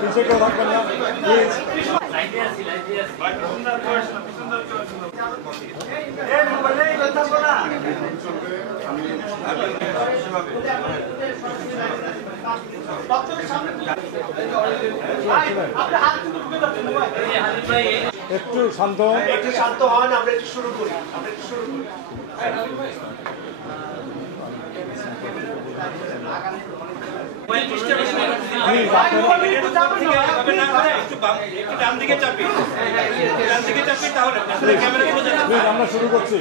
পিছিয়ে কেউ থাকবেন না প্লিজ। একটু শান্ত হন, আমরা একটু শুরু করি। আমরা শুরু করছি।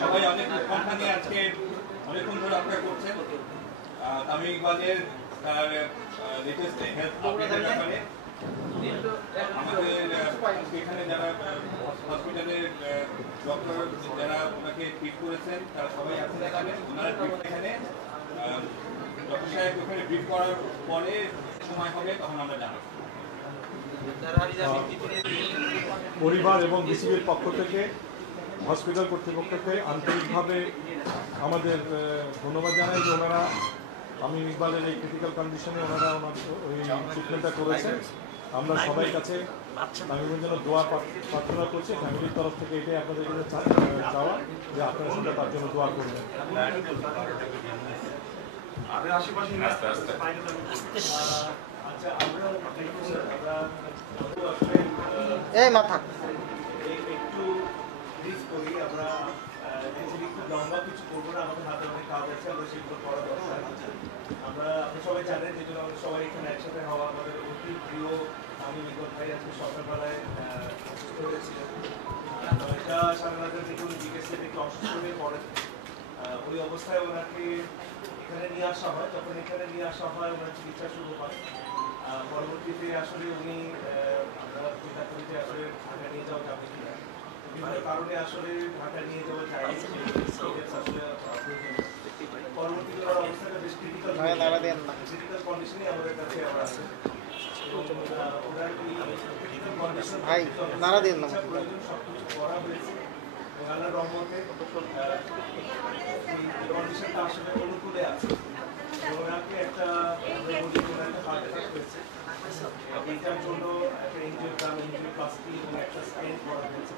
সবাই অনেক উৎকণ্ঠা নিয়ে আজকে অনেকক্ষণ ধরে অপেক্ষা করছেন তামিম ইকবালের লেটেস্ট হেলথ আপডেটের ব্যাপারে। আমাদের এখানে যারা হসপিটালের ডক্টর যারা ওনাকে ট্রিট করেছেন তারা সবাই আছেন এখানে। ওনারা এখানে ডক্টর সাহেব ওখানে ব্রিফ করার পরে সময় হবে তখন আমরা জানাবো। পরিবার এবং বিসিবির পক্ষ থেকে হসপিটাল কর্তৃপক্ষকে আন্তরিকভাবে আমাদের ধন্যবাদ জানাই যে ওনারা তামিম ইকবালের এই ক্রিটিক্যাল কন্ডিশনে ওনারা ওই ট্রিটমেন্টটা করেছেন। আমরা সবাই কাছে তামিমের জন্য দোয়া প্রার্থনা করছি। ফ্যামিলির তরফ থেকে এটাই আপনাদের কাছে চাওয়া যে আপনারা সেটা তার জন্য দোয়া করবেন। এই মাথা একটু রিস্ক করি আমরা, খুব লম্বা কিছু করবো না, আমাদের হাতে অনেক কাজ আছে, আমরা সেগুলো করা দরকার। আপনি সবাই জানেন যে জন্য আমরা সবাই এখানে একসাথে হওয়া। আমাদের অতি প্রিয় তামিম ইকবাল ভাই আজকে সকালবেলায় অসুস্থ হয়েছিলেন। এটা সারা রাতের থেকে উনি জিজ্ঞেসের একটু অসুস্থ হয়ে পড়েন। ওই অবস্থায় ওনাকে এখানে নিয়ে আসা হয়। যখন এখানে নিয়ে আসা হয় ওনার চিকিৎসা শুরু হয়। পরবর্তীতে আসলে উনি আমরা চিন্তা করি যে আসলে ঢাকা নিয়ে যাওয়া যাবে কিনা। বিভিন্ন কারণে আসলে ঢাকা নিয়ে যাওয়া যায় আসলে পরবর্তীতে ওনার অবস্থাটা বেশ ক্রিটিক্যাল কন্ডিশনে আমাদের কাছে আবার আছে। ওনার ক্রিটিক্যাল কন্ডিশন সবকিছু করা হয়েছে। আল্লাহর রহমতে কন্ডিশনটা আসলে অনুকূলে আছে। ওনাকে একটা হার্ট অ্যাটাক হয়েছে। এটার জন্য একটা এনজিওপ্লাস্টি এবং একটা স্ক্যান করা হয়েছে।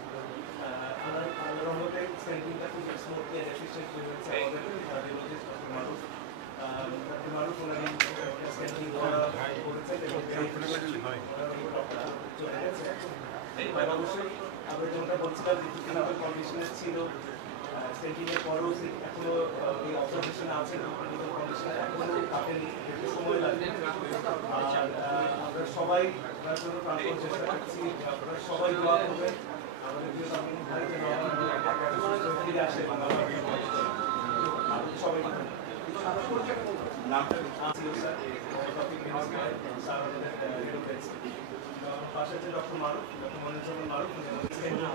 আল্লাহর রহমতে স্ক্যানিংটা খুব স্মুথলি এন্ড এফিশিয়েন্টলি হয়েছে। আমাদের রেডিওলজিস্ট ডক্টর মারুফ ওনার স্ক্যানিং করেছেন এবং চলে গেছে। অবশ্যই আমরা যেটা বলছিলাম যে ক্রিটিক্যাল কন্ডিশনে ছিল, স্টেন্টিংয়ের পরেও এখনো এই অবজারভেশনে আছে, ক্রিটিক্যাল কন্ডিশনে এখনো কাটেনি, একটু সময় লাগবে। আর আমরা সবাই তার জন্য প্রাণপণ চেষ্টা করছি। আপনারা সবাই দোয়া করবেন আমাদের প্রিয় তামিম ভাই যেন ফিরে আসে। সবাই নামটা ছিল স্যার পাশে আছে ডক্টর মারুফ, ডক্টর মনিরুজ্জামান মারুফ,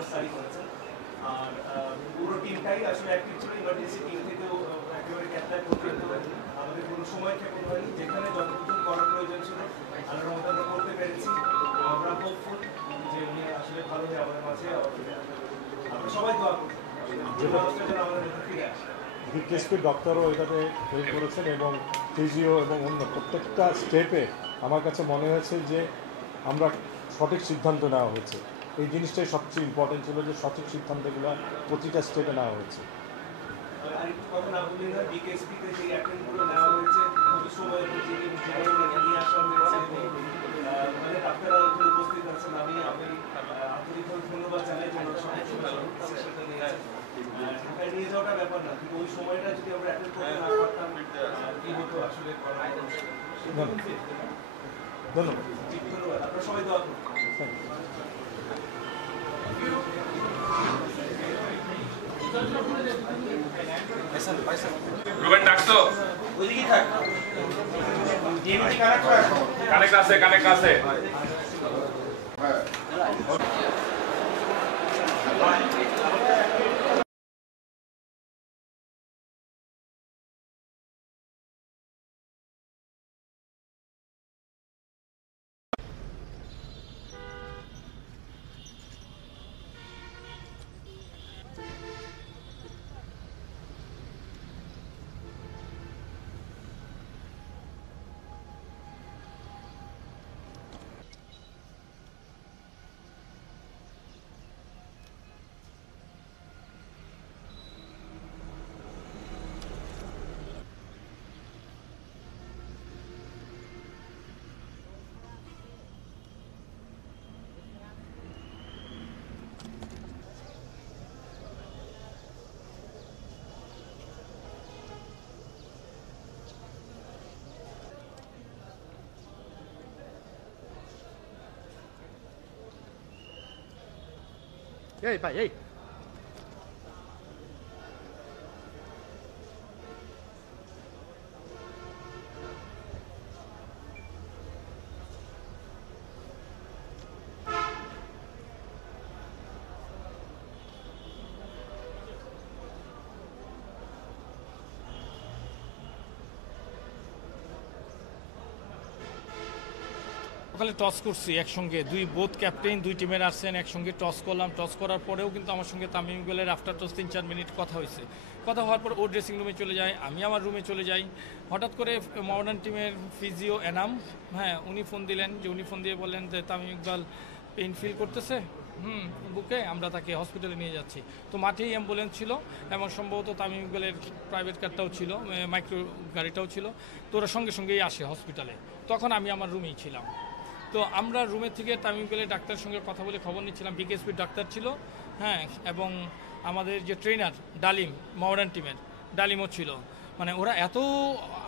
স্টাডি করেছেন। আর পুরো টিমটাই আসলে অ্যাক্টিভ ছিল। ইমার্জেন্সি টিম থেকেও একেবারে ক্যাপচার করতে আমাদের কোনো সময় ক্ষেপণ হয়নি। যেখানে যতটুকু করার প্রয়োজন ছিল আমরা মোটামুটি করতে পেরেছি। আমরা হোপফুল যে উনি আসলে ভালো হয়ে আমাদের মাঝে আমরা সবাই দোয়া করি আমাদের ফিরে আসে। বিকেএসপির ডক্টরও এটাতে হেল্প করেছেন এবং ফিজিও এবং অন্য প্রত্যেকটা স্টেপে আমার কাছে মনে হয়েছে যে আমরা সঠিক সিদ্ধান্ত নেওয়া হয়েছে। এই জিনিসটাই সবচেয়ে ইম্পর্টেন্ট ছিল যে সঠিক সিদ্ধান্তগুলো প্রতিটা স্টেপে নেওয়া হয়েছে। আরেকটু কথা না বললেই না, বিকেএসপিতে যে অ্যাটেন্ডগুলো নেওয়া হয়েছে খুবই সময় নিয়ে আসা হয়েছে। মানে ডাক্তাররা উপস্থিত আছেন। আমি আন্তরিকভাবে ধন্যবাদ জানাই যে সেটা নিয়ে ঢাকায় নিয়ে যাওয়াটা ব্যাপার না, কিন্তু ওই সময়টা যদি আমরা অ্যাটেন্ড করতে না পারতাম কি হতো আসলে। ধন্যবাদ। ধন্যবাদ। আপনারা সবাই দোয়া করুন। রুবেন ডাকতো ওইদিকেই থাক। কানেক্ট আছে, কানেক্ট আছে। এই ভাই এই সকালে টস করছি একসঙ্গে, বোথ ক্যাপ্টেন দুই টিমের আসছেন, একসঙ্গে টস করলাম। টস করার পরেও কিন্তু আমার সঙ্গে তামিম ইকবালের আফটার টস 3-4 মিনিট কথা হয়েছে। কথা হওয়ার পর ও ড্রেসিং রুমে চলে যায়, আমি আমার রুমে চলে যাই। হঠাৎ করে মডার্ন টিমের ফিজিও এনাম, হ্যাঁ, উনি ফোন দিলেন, যে উনি ফোন দিয়ে বললেন যে তামিম ইকবাল পেইন ফিল করতেছে বুকে, আমরা তাকে হসপিটালে নিয়ে যাচ্ছি। তো মাঠেই অ্যাম্বুলেন্স ছিল এবং সম্ভবত তামিম ইকবালের প্রাইভেট কারটাও ছিল, মাইক্রো গাড়িটাও ছিল। তো ওরা সঙ্গে সঙ্গেই আসে হসপিটালে। তখন আমি আমার রুমেই ছিলাম। তো আমরা রুমের থেকে তামিম ইকবালের ডাক্তারের সঙ্গে কথা বলে খবর নিচ্ছিলাম। বিকেএসপির ডাক্তার ছিল, হ্যাঁ, এবং আমাদের যে ট্রেনার ডালিম, মডার্ন টিমের ডালিমও ছিল। মানে ওরা এত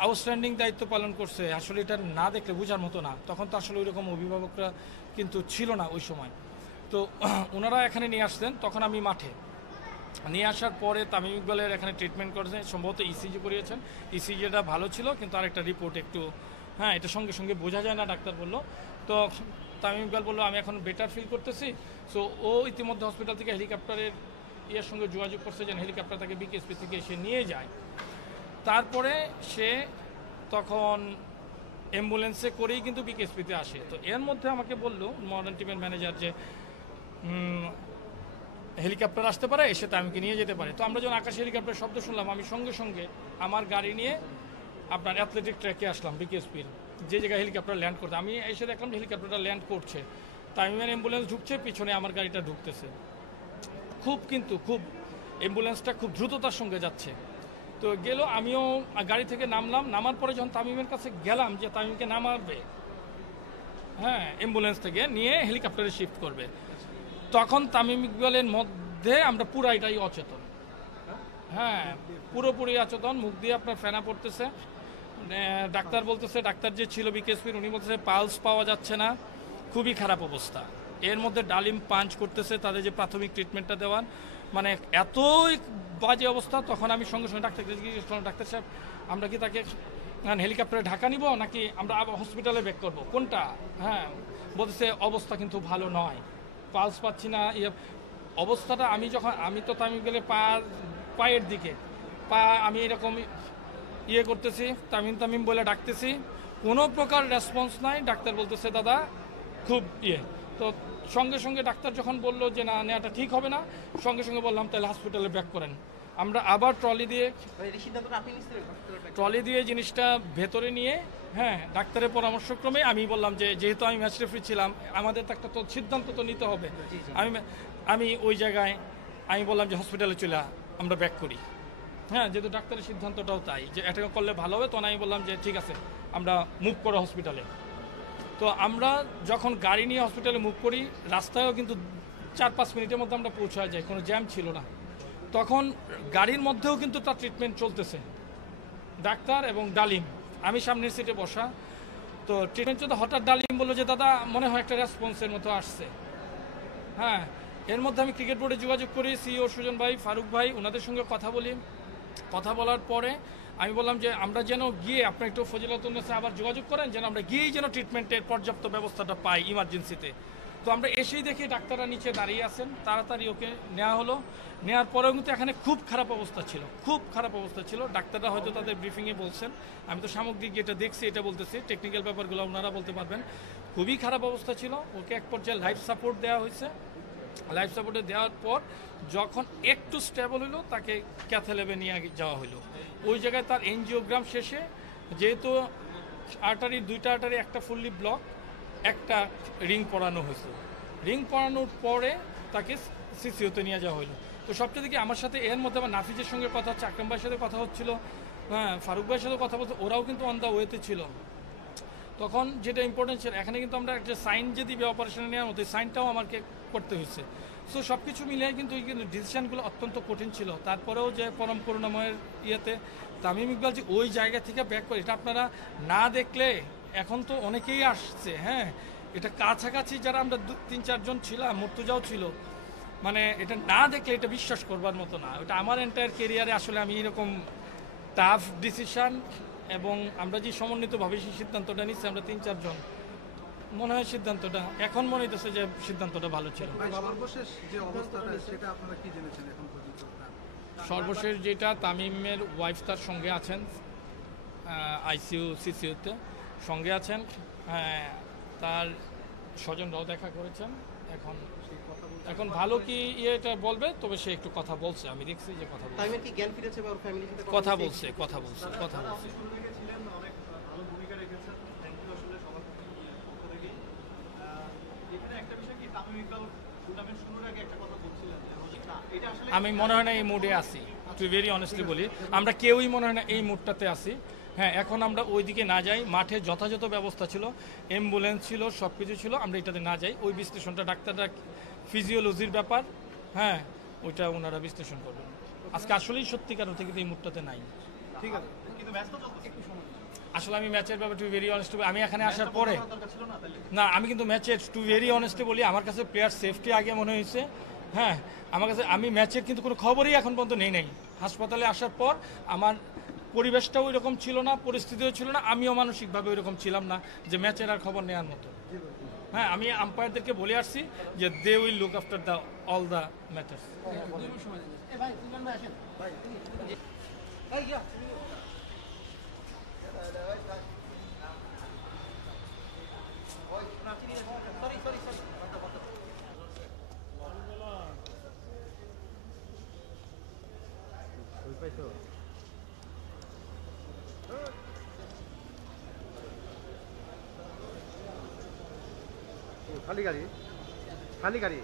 আউটস্ট্যান্ডিং দায়িত্ব পালন করছে, আসলে এটা না দেখলে বোঝার মতো না। তখন তো আসলে ওইরকম অভিভাবকরা কিন্তু ছিল না ওই সময়। তো ওনারা এখানে নিয়ে আসতেন, তখন আমি মাঠে। নিয়ে আসার পরে তামিম ইকবালের এখানে ট্রিটমেন্ট করেছেন, সম্ভবত ইসিজি করিয়েছেন। ইসিজিটা ভালো ছিল, কিন্তু আরেকটা রিপোর্ট একটু, হ্যাঁ, এটা সঙ্গে সঙ্গে বোঝা যায় না, ডাক্তার বললো। তো তামিম ইকবাল বললো আমি এখন বেটার ফিল করতেছি। সো ও ইতিমধ্যে হসপিটাল থেকে হেলিকপ্টারের ইয়ের সঙ্গে যোগাযোগ করছে, যেন হেলিকপ্টার তাকে বিকেএসপি থেকে এসে নিয়ে যায়। তারপরে সে তখন অ্যাম্বুলেন্সে করেই কিন্তু বিকেএসপিতে আসে। তো এর মধ্যে আমাকে বললো মডার্ন টিমের ম্যানেজার যে হেলিকপ্টার আসতে পারে, এসে তামিমকে নিয়ে যেতে পারে। তো আমরা যখন আকাশে হেলিকপ্টার শব্দ শুনলাম, আমি সঙ্গে সঙ্গে আমার গাড়ি নিয়ে আপনার অ্যাথলেটিক ট্র্যাকে আসলাম, বিকেএসপির যে জায়গায় হেলিকপ্টার ল্যান্ড করতে। আমি এসে দেখলাম হেলিকপ্টারটা ল্যান্ড করছে, তামিমের অ্যাম্বুলেন্স ঢুকছে, পিছনে আমার গাড়িটা ঢুকতেছে। খুব অ্যাম্বুলেন্সটা খুব দ্রুততার সঙ্গে যাচ্ছে। তো গেল, আমিও গাড়ি থেকে নামলাম। নামার পরে যখন তামিমের কাছে গেলাম যে তামিমকে নামাবে, হ্যাঁ, অ্যাম্বুলেন্স থেকে নিয়ে হেলিকপ্টারে শিফট করবে, তখন তামিম ইকবালের মধ্যে আমরা পুরাইটাই অচেতন। হ্যাঁ, পুরোপুরি অচেতন, মুখ দিয়ে আপনার ফেনা পড়তেছে। ডাক্তার বলতেছে, ডাক্তার যে ছিল বিকেএসপির, উনি বলতেছে পালস পাওয়া যাচ্ছে না, খুবই খারাপ অবস্থা। এর মধ্যে ডালিম পাঞ্চ করতেছে, তাদের যে প্রাথমিক ট্রিটমেন্টটা দেওয়ার, মানে এতই বাজে অবস্থা। তখন আমি সঙ্গে সঙ্গে ডাক্তারকে জিজ্ঞেস করলাম, ডাক্তার সাহেব আমরা কি তাকে হেলিকপ্টারে ঢাকা নিব, নাকি আমরা আবার হসপিটালে ব্যাক করবো, কোনটা? হ্যাঁ, বলতেছে অবস্থা কিন্তু ভালো নয়, পালস পাচ্ছি না। অবস্থাটা আমি তো তামিম গেলে পায়ের দিকে আমি এরকম করতেছি, তামিম বলে ডাকতেছি, কোনো প্রকার রেসপন্স নাই। ডাক্তার বলতেছে দাদা খুব তো সঙ্গে সঙ্গে ডাক্তার যখন বললো যে না, নেওয়াটা ঠিক হবে না, সঙ্গে সঙ্গে বললাম তাহলে হসপিটালে ব্যাক করেন। আমরা আবার ট্রলি দিয়ে জিনিসটা ভেতরে নিয়ে, হ্যাঁ, ডাক্তারের পরামর্শক্রমে আমি বললাম যে যেহেতু আমি ম্যাচ রেফারি ছিলাম, আমাদের তো একটা তো সিদ্ধান্ত তো নিতে হবে। আমি ওই জায়গায় আমি বললাম যে হসপিটালে চলে আমরা ব্যাক করি। হ্যাঁ, যেহেতু ডাক্তারের সিদ্ধান্তটাও তাই যে এটা করলে ভালো হবে, তখন আমি বললাম যে ঠিক আছে আমরা মুভ করো হসপিটালে। তো আমরা যখন গাড়ি নিয়ে হসপিটালে মুভ করি, রাস্তায়ও কিন্তু 4-5 মিনিটের মধ্যে আমরা পৌঁছায় যাই, কোনো জ্যাম ছিল না। তখন গাড়ির মধ্যেও কিন্তু তার ট্রিটমেন্ট চলতেছে, ডাক্তার এবং ডালিম, আমি সামনের সিটে বসা। তো ট্রিটমেন্ট চলতে হঠাৎ ডালিম বললো যে দাদা মনে হয় একটা রেসপন্সের মতো আসছে। হ্যাঁ, এর মধ্যে আমি ক্রিকেট বোর্ডে যোগাযোগ করি, সিইও সুজন ভাই, ফারুক ভাই, ওনাদের সঙ্গে কথা বলি। কথা বলার পরে আমি বললাম যে আমরা যেন গিয়ে, আপনার একটু ফজিলাতুন্নেসা আবার যোগাযোগ করেন, যেন আমরা গিয়েই যেন ট্রিটমেন্টের পর্যাপ্ত ব্যবস্থাটা পাই ইমার্জেন্সিতে। তো আমরা এসেই দেখি ডাক্তাররা নিচে দাঁড়িয়ে আছেন, তাড়াতাড়ি ওকে নেওয়া হলো। নেওয়ার পরেও কিন্তু এখানে খুব খারাপ অবস্থা ছিল। ডাক্তাররা হয়তো তাদের ব্রিফিংয়ে বলছেন, আমি তো সামগ্রিক যেটা দেখছি এটা বলতেছি, টেকনিক্যাল ব্যাপারগুলো ওনারা বলতে পারবেন। খুবই খারাপ অবস্থা ছিল। ওকে এক পর্যায়ে লাইফ সাপোর্ট দেওয়া হয়েছে। লাইফ সাপোর্টে দেওয়ার পর যখন একটু স্টেবল হলো, তাকে ক্যাথল্যাবে নিয়ে যাওয়া হলো। ওই জায়গায় তার এনজিওগ্রাম শেষে, যেহেতু দুইটা আর্টারি একটা ফুললি ব্লক, একটা রিং পরানো হয়েছে। রিং পরানোর পরে তাকে সিসিওতে নিয়ে যাওয়া হলো। তো সবচেয়ে দেখি আমার সাথে এর মধ্যে আমার নাফিজের সঙ্গে কথা হচ্ছে, আকরাম ভাইয়ের সাথে কথা হচ্ছিল, হ্যাঁ, ফারুক ভাইয়ের সাথে কথা বলতে, ওরাও কিন্তু অন দ্য ওয়েতে ছিল। তখন যেটা ইম্পর্টেন্ট ছিল, এখানে কিন্তু আমরা একটা সাইন যে দিবে অপারেশনে নেওয়ার মতো, সাইনটাও আমাকে করতে হয়েছে। সো সব কিছু মিলিয়ে কিন্তু ডিসিশনগুলো অত্যন্ত কঠিন ছিল। তারপরেও যে পরম করুণাময়ের তামিম ইকবাল যে ওই জায়গা থেকে ব্যাক করে, এটা আপনারা না দেখলে, এখন তো অনেকেই আসছে, হ্যাঁ, এটা কাছাকাছি যারা আমরা 3-4 জন ছিলাম, মুর্তজাও ছিল, মানে এটা না দেখলে এটা বিশ্বাস করবার মতো না। ওটা আমার এন্টায়ার কেরিয়ারে আসলে আমি এরকম টাফ ডিসিশন এবং আমরা যে সমন্বিতভাবে সেই সিদ্ধান্তটা নিচ্ছি আমরা 3-4 জন, মনে হয় সিদ্ধান্তটা এখন মনে হইতেছে যে সিদ্ধান্তটা ভালো ছিল। সর্বশেষ যে অবস্থাটা সেটা আপনারা কি জেনেছেন এখন পর্যন্ত? সর্বশেষ যেটা, তামিমের ওয়াইফ তার সঙ্গে আছেন, আইসিইউ সিসিইউতে সঙ্গে আছেন, তার স্বজনরাও দেখা করেছেন। এখন ভালো কি এটা বলবে, তবে সে একটু কথা বলছে, আমি দেখছি যে কথা বলছে, তামিমের কি জ্ঞান ফিরেছে বা ওর ফ্যামিলির সাথে কথা বলছে। শুরু থেকে ছিলেন, অনেক ভালো ভূমিকা রেখেছেন, থ্যাংক ইউ আসলে সবার পক্ষ থেকেই। এখানে একটা বিষয় কি, তামিম ইকবাল টুর্নামেন্ট শুরুর আগে একটা কথা বলছিলেন যে না, এটা আসলে আমি মনে হয় না এই মুডে আছি, টু ভেরি অনেস্টলি বলি, আমরা কেউই মনে হয় না এই মুডটাতে আছি। হ্যাঁ, এখন আমরা ওইদিকে না যাই, মাঠে যথাযথ ব্যবস্থা ছিল, অ্যাম্বুলেন্স ছিল, সব কিছু ছিল, আমরা এটাতে না যাই। ওই বিশ্লেষণটা ডাক্তাররা, ফিজিওলজির ব্যাপার, হ্যাঁ ওইটা ওনারা বিশ্লেষণ করবেন। আজকে আসলেই সত্যিকার থেকে এই মুডটাতে নাই। ঠিক আছে, কিন্তু ম্যাচটা চলতেছে একটু সময় আসলে আমি ম্যাচের ব্যাপারে টু ভেরি অনেস্ট, আমি এখানে আসার পরে দরকার ছিল না তাহলে। না, আমি কিন্তু ম্যাচের টু ভেরি অনেস্টলি বলি, আমার কাছে প্লেয়ার সেফটি আগে মনে হয়েছে। হ্যাঁ, আমার কাছে, আমি ম্যাচের কিন্তু কোনো খবরই এখন পর্যন্ত নেই। হাসপাতালে আসার পর আমার পরিবেশটাও ওই রকম ছিল না, পরিস্থিতিও ছিল না, আমিও মানসিকভাবে ওই রকম ছিলাম না যে ম্যাচের আর খবর নেওয়ার মতো। হ্যাঁ, আমি আম্পায়ারদেরকে বলে আসছি যে they will look after the all the matters. খালি গাড়ি, খালি গাড়ি।